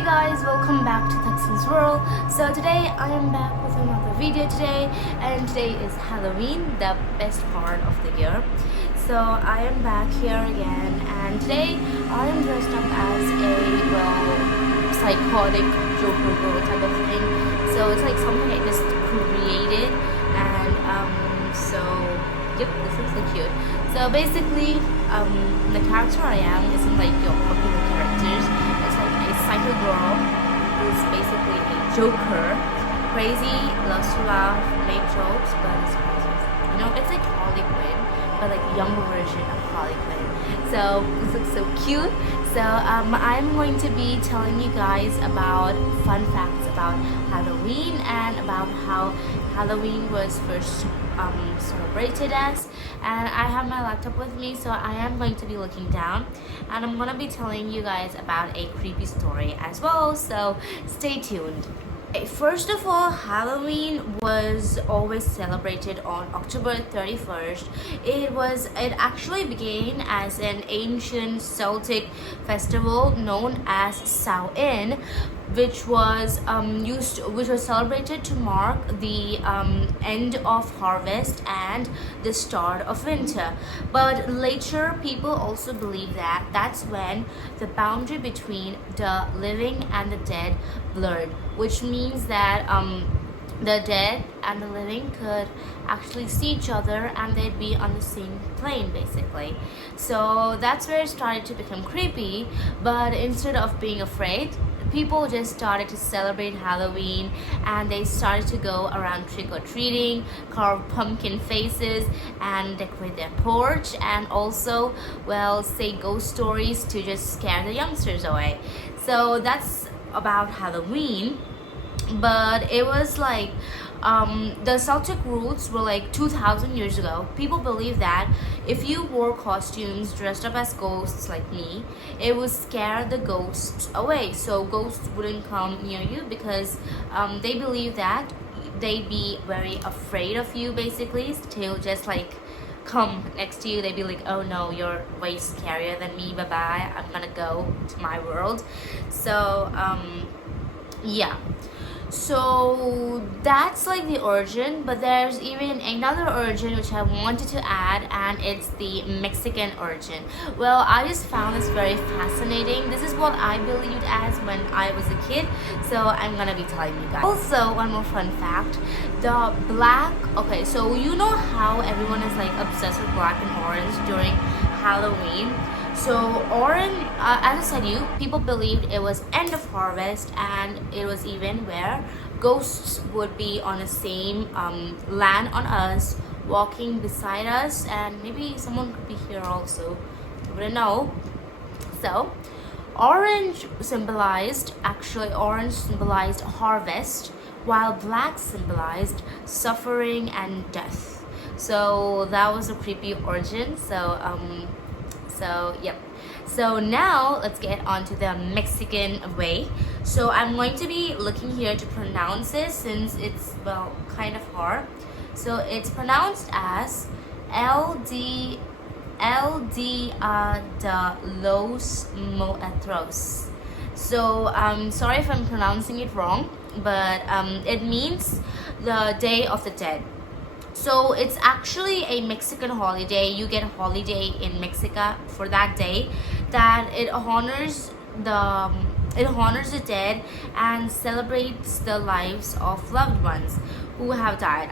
Hey guys, welcome back to Thuxin's World. So today I am back with another video today, and today is Halloween, the best part of the year. So I am back here again, and today I am dressed up as a psychotic Joker girl type of thing. So it's like something I just created, and so yep, this is so cute. So basically, the character I am isn't like your popular characters. It's like a psycho girl who's basically a joker, crazy, loves to laugh, make jokes, but it's crazy. You know, it's like Harley Quinn, but like younger version of Harley Quinn. So this looks so cute. So I'm going to be telling you guys about fun facts about Halloween and about how Halloween was first celebrated as. And I have my laptop with me, so I am going to be looking down, and I'm gonna be telling you guys about a creepy story as well, so stay tuned. First of all, Halloween was always celebrated on October 31st. It actually began as an ancient Celtic festival known as Samhain, which was celebrated to mark the end of harvest and the start of winter. But later, people also believe that that's when the boundary between the living and the dead blurred, which means that the dead and the living could actually see each other and they'd be on the same plane basically. So that's where it started to become creepy. But instead of being afraid, people just started to celebrate Halloween, and they started to go around trick-or-treating, carve pumpkin faces, and decorate their porch, and also, say ghost stories to just scare the youngsters away. So that's about Halloween. But it was like the Celtic roots were like 2,000 years ago. People believe that if you wore costumes dressed up as ghosts like me, it would scare the ghosts away, so ghosts wouldn't come near you, because they believe that they'd be very afraid of you basically, to just like come next to you. They'd be like, oh no, you're way scarier than me, bye bye, I'm gonna go to my world. So yeah, so that's like the origin. But there's even another origin which I wanted to add, and it's the Mexican origin. Well, I just found this very fascinating. This is what I believed as when I was a kid, so I'm gonna be telling you guys. Also, one more fun fact, okay, so you know how everyone is like obsessed with black and orange during Halloween. So orange, as I said, people believed it was end of harvest, and it was even where ghosts would be on the same land on us, walking beside us, and maybe someone could be here also. I wouldn't know. So orange symbolized harvest, while black symbolized suffering and death. So that was a creepy origin. So yep. So now let's get on to the Mexican way. So I'm going to be looking here to pronounce this, since it's kind of hard. So it's pronounced as El Dia de los Muertos. So I'm sorry if I'm pronouncing it wrong, but it means the Day of the Dead. So it's actually a Mexican holiday. You get a holiday in Mexico for that day, that it honors the dead and celebrates the lives of loved ones who have died.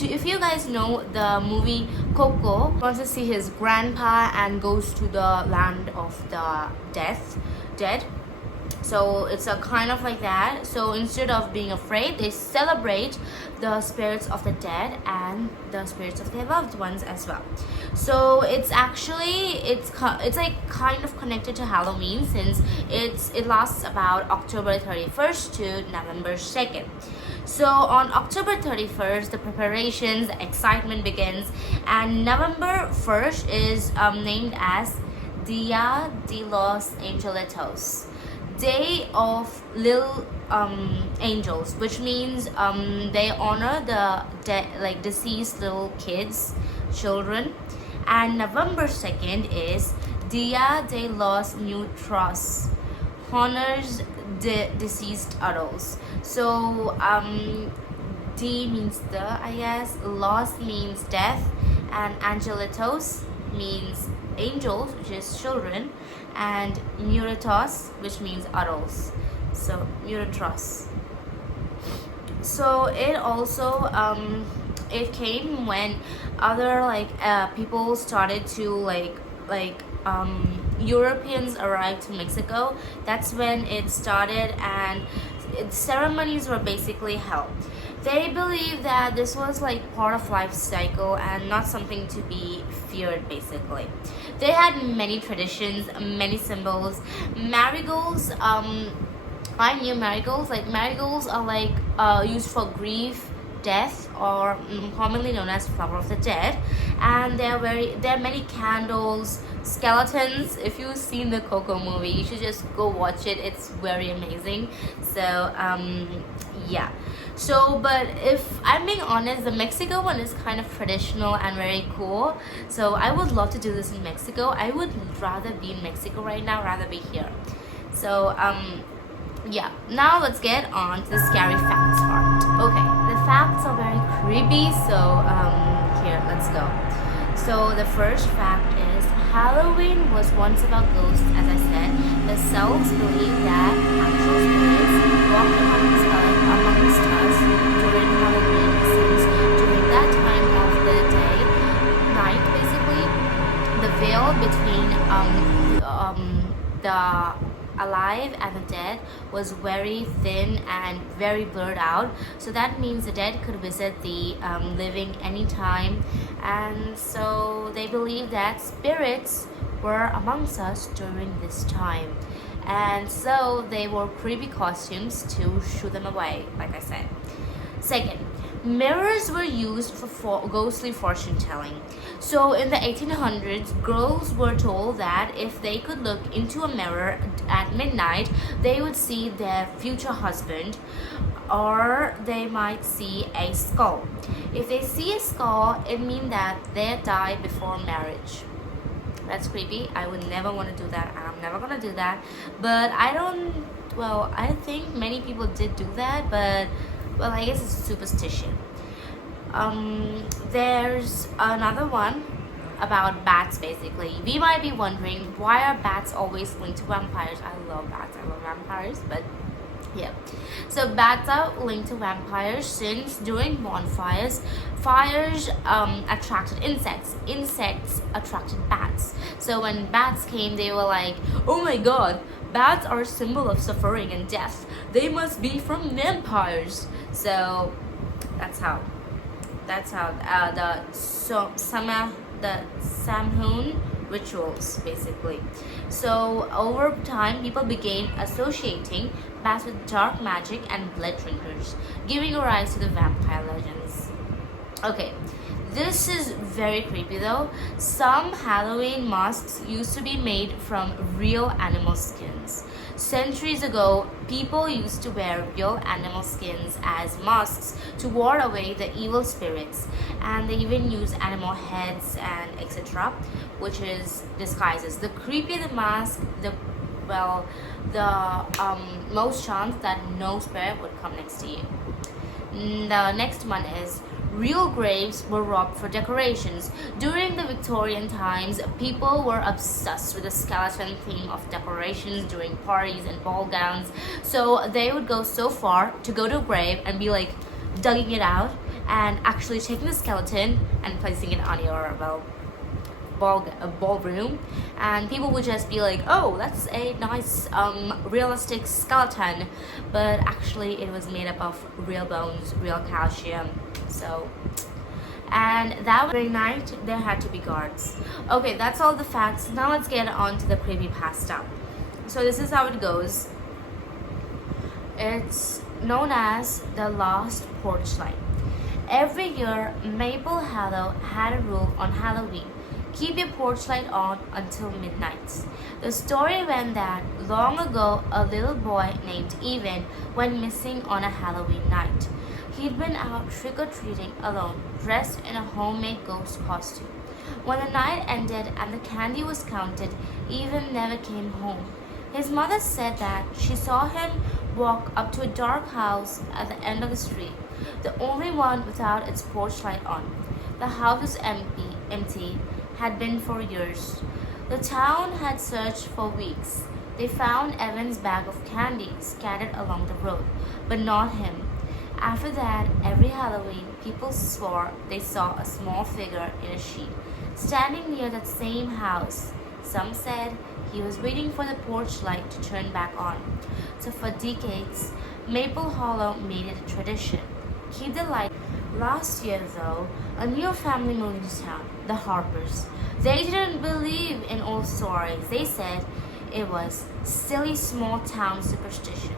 If you guys know the movie Coco, wants to see his grandpa and goes to the land of the dead. So it's a kind of like that. So instead of being afraid, they celebrate the spirits of the dead and the spirits of their loved ones as well. So it's like kind of connected to Halloween, since it lasts about October 31st to November 2nd. So on October 31st, the preparations, the excitement begins, and November 1st is named as Dia de los Angelitos, Day of Little Angels, which means they honor the deceased little children. And November 2nd is Dia de los Muertos, honors deceased adults. So D means the, I guess. Los means death, and angelitos means angels, which is children, and muritos, which means adults. So muritros. So it also it came when other people started to Europeans arrived to Mexico. That's when it started, and ceremonies were basically held. They believe that this was like part of life cycle and not something to be feared. Basically, they had many traditions, many symbols. Marigolds. I knew marigolds. Like marigolds are used for grief, death, or commonly known as flower of the dead. And there are many candles, skeletons. If you've seen the Coco movie, you should just go watch it. It's very amazing. So yeah. So, but if I'm being honest, the Mexico one is kind of traditional and very cool. So I would love to do this in Mexico. I would rather be in Mexico right now rather be here. So yeah, now let's get on to the scary facts part. Okay, the facts are very creepy, so here, let's go. So the first fact is Halloween was once about ghosts. As I said, the Celts believe that actual spirits walked amongst us during Halloween, since during that time of the day, night basically, the veil between the alive and the dead was very thin and very blurred out. So that means the dead could visit the living anytime, and so they believe that spirits were amongst us during this time, and so they wore creepy costumes to shoo them away, like I said. Second, mirrors were used for ghostly fortune telling. So in the 1800s, girls were told that if they could look into a mirror at midnight, they would see their future husband, or they might see a skull. If they see a skull, it means that they died before marriage. That's creepy. I would never want to do that. I'm never gonna do that. But I think many people did do that, but well, I guess it's superstition. There's another one about bats. Basically, we might be wondering, why are bats always linked to vampires? I love bats. I love vampires, but yeah. So bats are linked to vampires since during bonfires, fires attracted insects. Insects attracted bats. So when bats came, they were like, oh my god, bats are a symbol of suffering and death. They must be from vampires. So that's how the Samhain rituals basically. So over time, people began associating bats with dark magic and blood drinkers, giving rise to the vampire legends. Okay, this is very creepy though. Some Halloween masks used to be made from real animal skins. Centuries ago, people used to wear real animal skins as masks to ward away the evil spirits, and they even use animal heads and etc., which is disguises. The creepier the mask, the most chance that no spirit would come next to you. The next one is real graves were robbed for decorations. During the Victorian times, people were obsessed with the skeleton theme of decorations during parties and ball gowns. So they would go so far to go to a grave and be like digging it out and actually taking the skeleton and placing it on your ballroom, and people would just be like, oh, that's a nice realistic skeleton, but actually it was made up of real bones, real calcium. So, and that very night there had to be guards. Okay, that's all the facts. Now let's get on to the creepypasta. So this is how it goes. It's known as the Lost Porch Light. Every year, Maple Hollow had a rule on Halloween: keep your porch light on until midnight. The story went that long ago, a little boy named Evan went missing on a Halloween night. He'd been out trick-or-treating alone, dressed in a homemade ghost costume. When the night ended and the candy was counted, Evan never came home. His mother said that she saw him walk up to a dark house at the end of the street, the only one without its porch light on. The house was empty, had been for years. The town had searched for weeks. They found Evan's bag of candy scattered along the road, but not him. After that, every Halloween, people swore they saw a small figure in a sheet, standing near that same house. Some said he was waiting for the porch light to turn back on. So for decades, Maple Hollow made it a tradition. Keep the light. Last year, though, a new family moved into town, the Harpers. They didn't believe in old stories. They said it was silly small town superstition.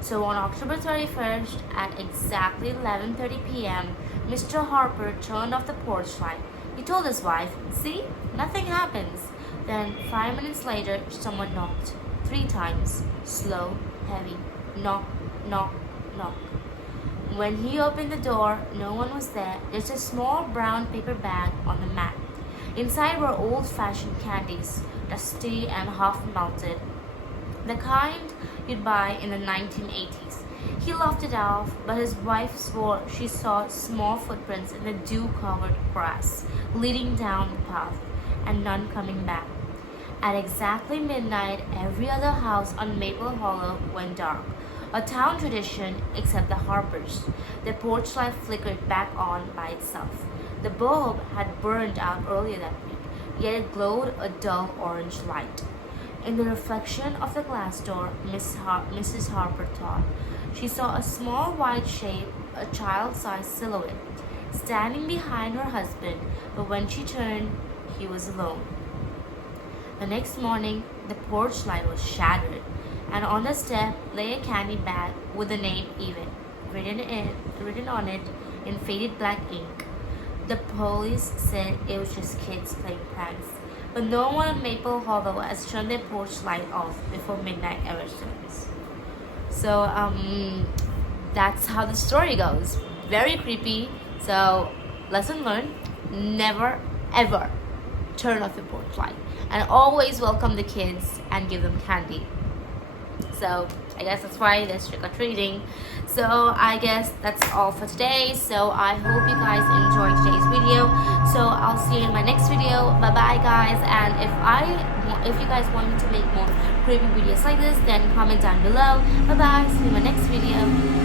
So on October 31st at exactly 11:30 p.m., Mr. Harper turned off the porch light. He told his wife, "See, nothing happens." Then 5 minutes later, someone knocked 3 times, slow, heavy, knock, knock, knock. When he opened the door, no one was there, just a small brown paper bag on the mat. Inside were old-fashioned candies, dusty and half-melted, the kind you'd buy in the 1980s. He laughed it off, but his wife swore she saw small footprints in the dew-covered grass leading down the path, and none coming back. At exactly midnight, every other house on Maple Hollow went dark. A town tradition, except the Harpers. The porch light flickered back on by itself. The bulb had burned out earlier that week, yet it glowed a dull orange light. In the reflection of the glass door, Mrs. Harper thought. She saw a small white shape, a child-sized silhouette, standing behind her husband, but when she turned, he was alone. The next morning, the porch light was shattered, and on the step lay a candy bag with the name Evan written on it in faded black ink. The police said it was just kids playing pranks, but no one in Maple Hollow has turned their porch light off before midnight ever since. So that's how the story goes. Very creepy. So lesson learned: never ever turn off your porch light, and always welcome the kids and give them candy. So I guess that's why there's trick-or-treating. So I guess that's all for today. So I hope you guys enjoyed today's video. So I'll see you in my next video. Bye bye guys. And if you guys want me to make more creepy videos like this, then comment down below. Bye bye. See you in my next video.